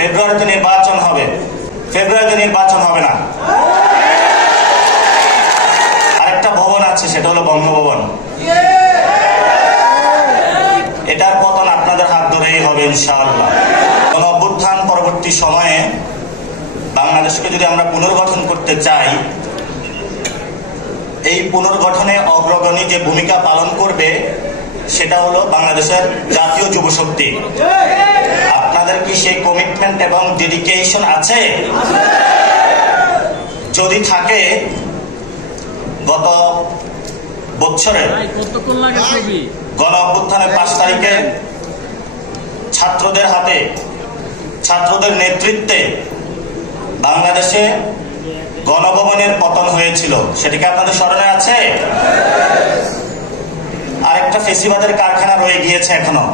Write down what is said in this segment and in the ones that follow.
ফেব্রুয়ারিতে নির্বাচন হবে, ফেব্রুয়ারিতে নির্বাচন হবে না। আরেকটা ভবন আছে, সেটা হলো বঙ্গভবন। এটার পতন আপনাদের হাত ধরেই হবে ইনশাআল্লাহ। কোন অভ্যুত্থান পরবর্তী সময়ে বাংলাদেশকে যদি আমরা পুনর্গঠন করতে চাই, এই পুনর্গঠনে অগ্রগণী যে ভূমিকা পালন করবে সেটা হলো বাংলাদেশের জাতীয় যুব শক্তি। আপনাদের কি সেই কমিটমেন্ট এবং ডেডিকেশন আছে? যদি থাকে, গত বছরে গণ অভ্যুত্থানের 5 তারিখে ছাত্রদের হাতে, ছাত্রদের নেতৃত্বে বাংলাদেশে গণভবনের পতন হয়েছিল। সেটিকে আপনাদের স্মরণে আছে? আরেকটা ফেসিবাদের কারখানা রয়ে গিয়েছে এখনো।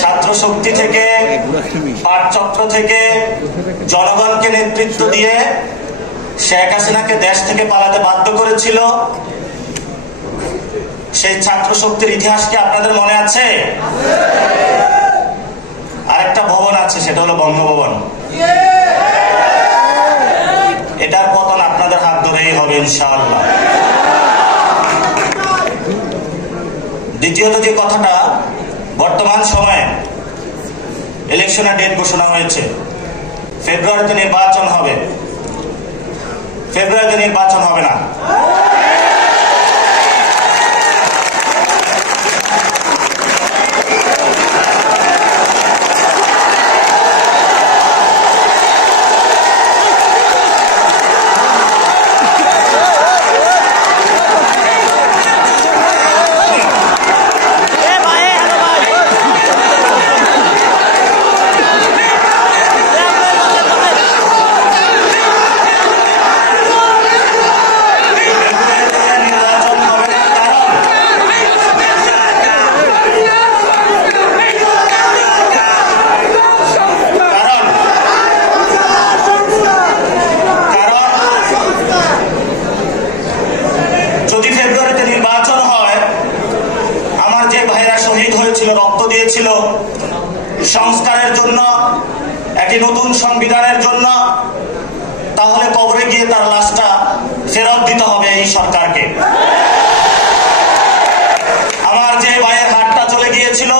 ছাত্র শক্তি থেকে, পাটচক্র থেকে জনগণকে নেতৃত্ব দিয়ে শেখ হাসিনাকে দেশ থেকে পালাতে বাধ্য করেছিল। সেই ছাত্র শক্তির ইতিহাস কি আপনাদের মনে আছে? আরেকটা ভবন আছে, সেটা হলো বঙ্গভবন। এটার পতন আপনাদের হাত ধরেই হবে ইনশাআল্লাহ। দ্বিতীয়ত যে কথাটা, বর্তমান সময়ে ইলেকশনের ডেট ঘোষণা হয়েছে, ফেব্রুয়ারিতে নির্বাচন হবে, ফেব্রুয়ারিতে নির্বাচন হবে না। রক্ত দিয়েছিল সংস্কারের জন্য, একটি নতুন সংবিধানের জন্য, তাহলে কবরে গিয়ে তার লাশটা ফেরত দিতে হবে এই সরকারকে। আমার যে ভাইয়ের হাতটা চলে গিয়েছিল,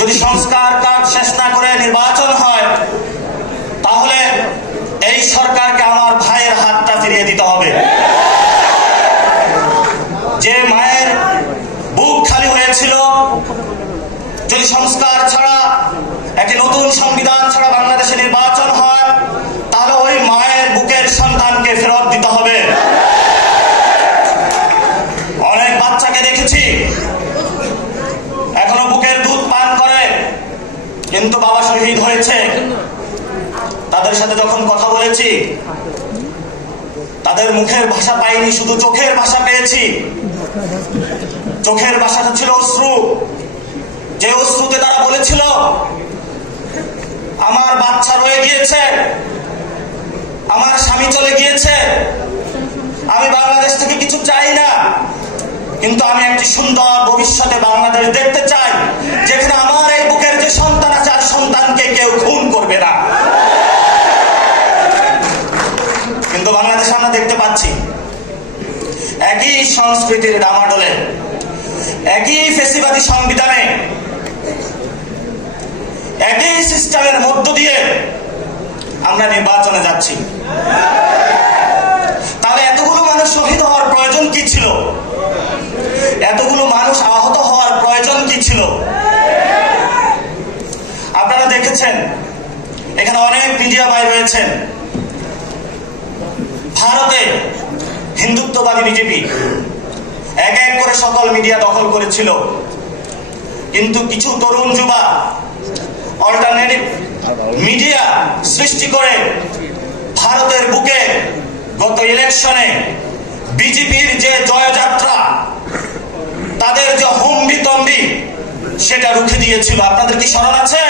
যদি সংস্কার কাজ শেষ না করে নির্বাচন হয়, তাহলে এই সরকারকে আমার ভাইয়ের হাতটা ফিরিয়ে দিতে হবে। যে মায়ের বুক খালি হয়েছিল, যদি সংস্কার ছাড়া, একটি নতুন সংবিধান ছাড়া বাংলাদেশে নির্বাচন হয়, তাহলে ওই মায়ের বুকের সন্তানকে ফেরত দিতে হবে। অনেক বাচ্চাকে দেখেছি এখনো বুকের দুধ পান করে, কিন্তু বাবা শহীদ হয়েছে। তাদের সাথে যখন কথা বলেছি, তাদের মুখের ভাষা পাইনি, শুধু চোখের ভাষা পেয়েছি। চোখের ভাষাটা ছিল অশ্রু। যে অশ্রুতে তারা বলেছিল, আমার বাচ্চা রয়ে গিয়েছে, আমার স্বামী চলে গিয়েছে, আমি বাংলাদেশ থেকে কিছু চাই না, কিন্তু আমি একটি সুন্দর ভবিষ্যতে বাংলাদেশ দেখতে চাই, যেখানে আমার এই বুকের যে সন্তান আছে, আর সন্তানকে কেউ খুন করবে না। কিন্তু বাংলাদেশে আমরা দেখতে পাচ্ছি একই সংস্কৃতির ডামাডোলে, একই ফেসিবাদী সংবিধানে, একই সিস্টেমের মধ্য দিয়ে আমরা নির্বাচনে যাচ্ছি। তাহলে এতগুলো মানুষ শহীদ হওয়ার প্রয়োজন কি ছিল? এতগুলো মানুষ আহত হওয়ার প্রয়োজন কি ছিল? আপনারা দেখেছেন, এখানে অনেক মিডিয়া ভাই রয়েছেন। ভারতে হিন্দুত্ববাদী বিজেপি এক এক করে সকল মিডিয়া দখল করেছিল, কিন্তু কিছু তরুণ যুবা অল্টারনেটিভ মিডিয়া সৃষ্টি করে ভারতের বুকে গত ইলেকশনে বিজেপির যে জয়যাত্রা, তাদের যে হুম্বি তম্বি, সেটা রুখে দিয়েছিল। আপনাদের কি স্মরণ আছে?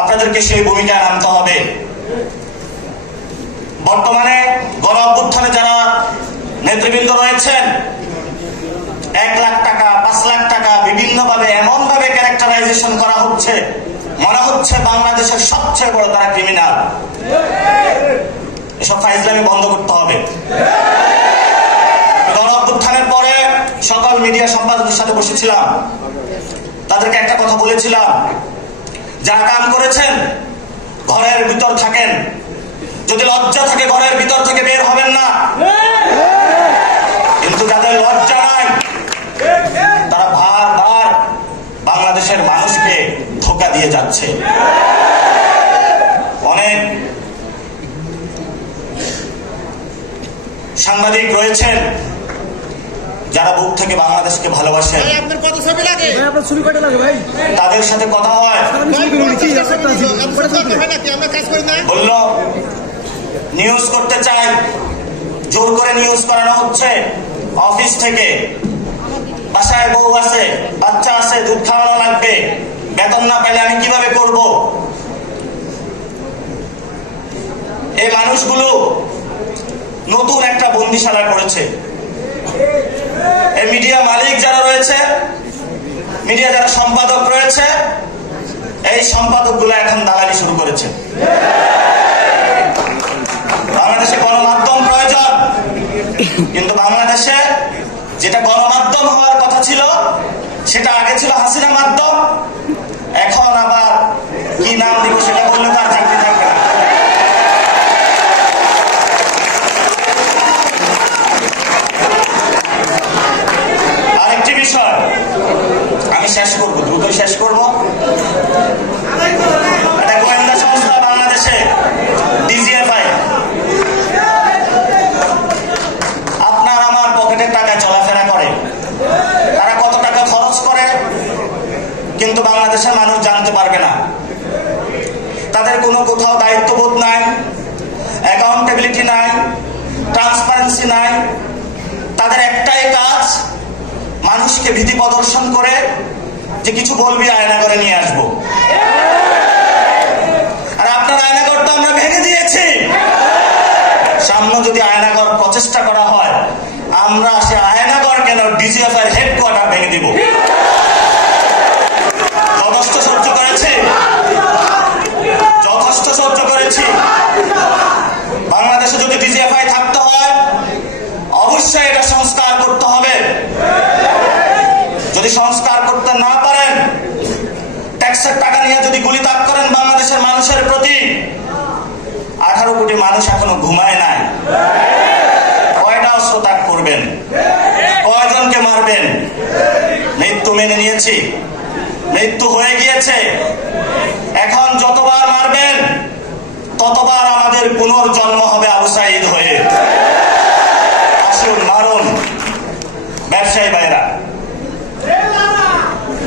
আপনাদেরকে সেই ভূমিকায় নামতে হবে। বর্তমানে গণ অভ্যুত্থানে যারা নেতৃবৃন্দ রয়েছেন, 1 লাখ টাকা, 5 লাখ টাকা, বিভিন্ন বিভিন্নভাবে এমনভাবে ক্যারেক্টারাইজেশন করা হচ্ছে, মনে হচ্ছে বাংলাদেশের সবচেয়ে বড় তারা ক্রিমিনাল। এসব ফাইজলামি বন্ধ করতে হবে। গণঅভ্যুত্থানের পরে সকল মিডিয়া সম্পাদকের সাথে বসেছিলাম, তাদেরকে একটা কথা বলেছিলাম, যা কাম করেছেন ঘরের ভিতর থাকেন, যদি লজ্জা থাকে ঘরের ভিতর থেকে বের হবেন না। কিন্তু যাদের লজ্জা নাই তারা বারবার বাংলাদেশের মানুষকে ধোঁকা দিয়ে যাচ্ছে। অনেক সাংবাদিক রয়েছেন যারা বুক থেকে বাংলাদেশকে ভালোবাসেন, তাদের সাথে কথা হয়, বলল নিউজ করতে চাই, জোর করে নিউজ করানো হচ্ছে অফিস থেকে। বাসায় বউ আছে, বাচ্চা আছে, দুধ খাওয়ানো লাগবে, বেতন না পেলে আমি কিভাবে করব? এই মানুষগুলো নতুন একটা বন্দিশালা করেছে। এই মিডিয়া মালিক যারা রয়েছে, মিডিয়া যারা সম্পাদক রয়েছে, এই সম্পাদক গুলো এখন দালালি শুরু করেছে। বাংলাদেশে গণমাধ্যম প্রয়োজন, কিন্তু বাংলাদেশে যেটা গণমাধ্যম হওয়ার কথা ছিল সেটা আগে ছিল হাসিনা মাধ্যম, এখন আবার কি নাম দিব সেটা বললে তার চাকরি থাকবে না। আরেকটি বিষয় আমি শেষ করব, দ্রুত শেষ করব। একটা গোয়েন্দা সংস্থা বাংলাদেশে ডিজিএফআই আপনার আমার পকেটের টাকায় চলাফেরা করে। তারা কত টাকা খরচ করে কিন্তু বাংলাদেশের মানুষ জানতে পারবে না। তাদের কোনো কোথাও দায়িত্ববোধ নাই, অ্যাকাউন্টেবিলিটি নাই, ট্রান্সপারেন্সি নাই। তাদের একটাই কাজ, মানুষকে ভীতি প্রদর্শন করে যে কিছু বলবি আয়না করে নিয়ে আসবো। আর আপনার আয়নাঘর তো আমরা ভেঙে দিয়েছি। সামনে যদি আয়নাঘর প্রচেষ্টা করা হয়, আমরা সে আয়নাঘর কেন ডিজিএফআই হেডকোয়ার্টার ভেঙে দিব। যথেষ্ট সহ্য করেছি, যথেষ্ট সহ্য করেছি। বাংলাদেশে যদি ডিজিএফআই থাকতে হয় অবশ্যই এটা সংস্কার করতে হবে। যদি সংস্কার করতে না পারেন, ট্যাক্সের টাকা নিয়ে যদি গুলিতাক করেন বাংলাদেশের মানুষের প্রতি, 18 কোটি মানুষ এখনো ঘুমায় নাই। কয়টা অস্ত্র ত্যাগ করবেন? কয়জনকে মারবেন? মৃত্যু মেনে নিয়েছি, মৃত্যু হয়ে গিয়েছে। এখন যতবার মারবেন ততবার আমাদের পুনর্জন্ম হবে আবু সাঈদ হয়ে। আসুন মারুন। ব্যবসায়ী ভাইরা,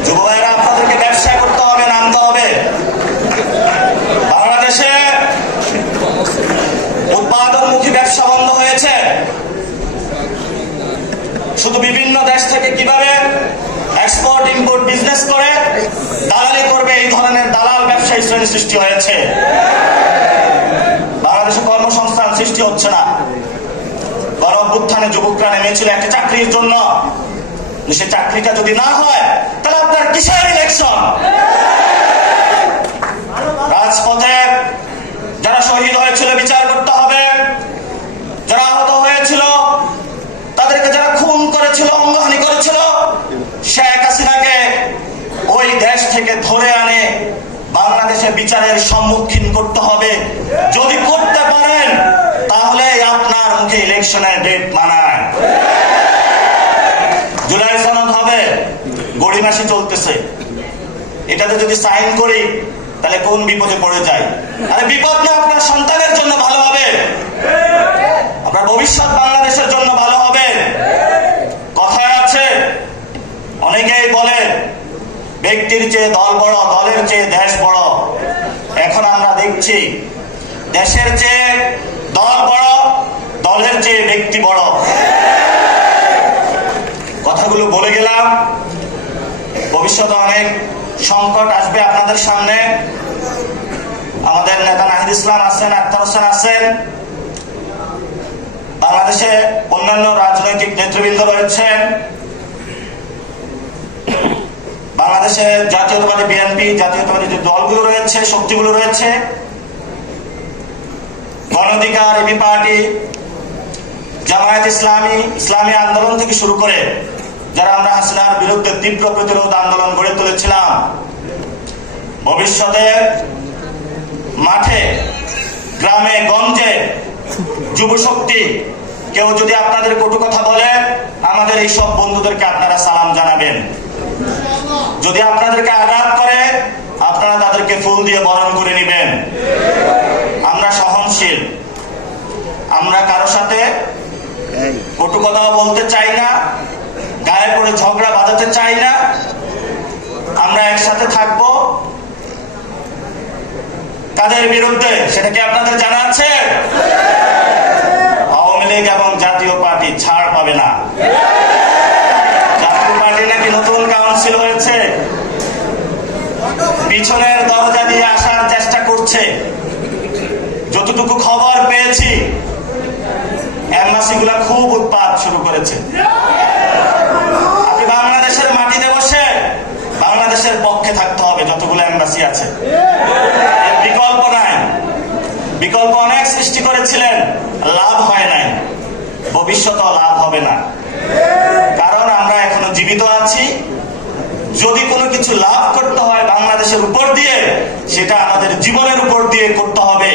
যুব ভাইরা, আপনাদেরকে ব্যবসা করতে হবে, নামতে হবে। বাংলাদেশে উৎপাদনমুখী ব্যবসা বন্ধ হয়েছে। শুধু বিভিন্ন দেশ থেকে কিভাবে এক্সপোর্ট ইম্পোর্ট বিজনেস করে দালালি করবে, এই ধরনের দালাল ব্যবসায়ী শ্রেণী সৃষ্টি হয়েছে। বাংলাদেশে কর্মসংস্থান সৃষ্টি হচ্ছে না। গণঅভ্যুত্থানে যুবকরা নেমেছিল একটা চাকরির জন্য। সে চাকরিটা যদি না হয় তাহলে আপনার কিসের ইলেকশন? রাজপথে যারা শহীদ হয়েছিল বিচার করতে হবে, যারা আহত হয়েছিল, তাদেরকে যারা খুন করেছিল, অঙ্গহানি করেছিল, শেখ হাসিনাকে ওই দেশ থেকে ধরে আনে বাংলাদেশে বিচারের সম্মুখীন করতে হবে। যদি করতে পারেন তাহলে আপনার মুখে ইলেকশনের ডেট মানায়। জুলাই সনদ হবে, গড়ি মাসে চলতেছে, এটাতে যদি সাইন করি তাহলে কোন বিপদে পড়ে যায়? আরে বিপদ না, আপনার সন্তানের জন্য ভালো হবে, আপনার ভবিষ্যৎ বাংলাদেশের জন্য ভালো হবে। কথায় আছে, অনেকেই বলে ব্যক্তির চেয়ে দল বড়, দলের চেয়ে দেশ বড়। এখন আমরা দেখছি দেশের চেয়ে দল বড়, দলের চেয়ে ব্যক্তি বড়। কথাগুলো বলে গেলাম। ভবিষ্যতে অনেক সংকট আসবে আপনাদের সামনে। আমাদের নেতা নাহিদ ইসলাম আছেন, আক্তার হোসেন আছেন, বাংলাদেশে অন্যান্য রাজনৈতিক নেতৃবৃন্দ রয়েছেন। বাংলাদেশে জাতীয়তাবাদী বিএনপি, জাতীয়তাবাদী যে দলগুলো রয়েছে, শক্তিগুলো রয়েছে, গণ অধিকার, এবি পার্টি, জামায়াত ইসলামী, ইসলামী আন্দোলন থেকে শুরু করে যারা আমরা হাসিনার বিরুদ্ধে তীব্র প্রতিরোধ আন্দোলন গড়ে তুলেছিলাম, ভবিষ্যতে মাঠে, গ্রামে, গঞ্জে যুব শক্তি কেউ যদি আপনাদের কটু কথা বলে, আমাদের এই সব বন্ধুদেরকে আপনারা সালাম জানাবেন। যদি আপনাদেরকে আঘাত করে, আপনারা তাদেরকে ফুল দিয়ে বরণ করে নেবেন। আমরা সহনশীল, আমরা কারো সাথে কটু কথা বলতে চাই না, গায়ে পড়ে ঝগড়া বাঁধাতে চাই না। আমরা একসাথে থাকব। তাদের বিরুদ্ধে, সেটা কি আপনাদের জানা আছে? আওয়ামী লীগ এবং জাতীয় পার্টি ছাড় পাবে না। জাতীয় পার্টি নাকি নতুন কাউন্সিল হয়েছে, পিছনের দরজা দিয়ে আসার চেষ্টা করছে। যতটুকু খবর পেয়েছি, এমবাসিগুলা খুব উৎপাত শুরু করেছে। আপনি বাংলাদেশের মাটিতে বসে বাংলাদেশের পক্ষে থাকতে হবে, যতগুলো এমবাসি আছে। বিকল্প নাই। বিকল্প অনেক সৃষ্টি করেছিলেন, লাভ হয় নাই, ভবিষ্যতেও লাভ হবে না। কারণ আমরা এখনো জীবিত আছি। যদি কোনো কিছু লাভ করতে হয় বাংলাদেশের উপর দিয়ে, সেটা আমাদের জীবনের উপর দিয়ে করতে হবে।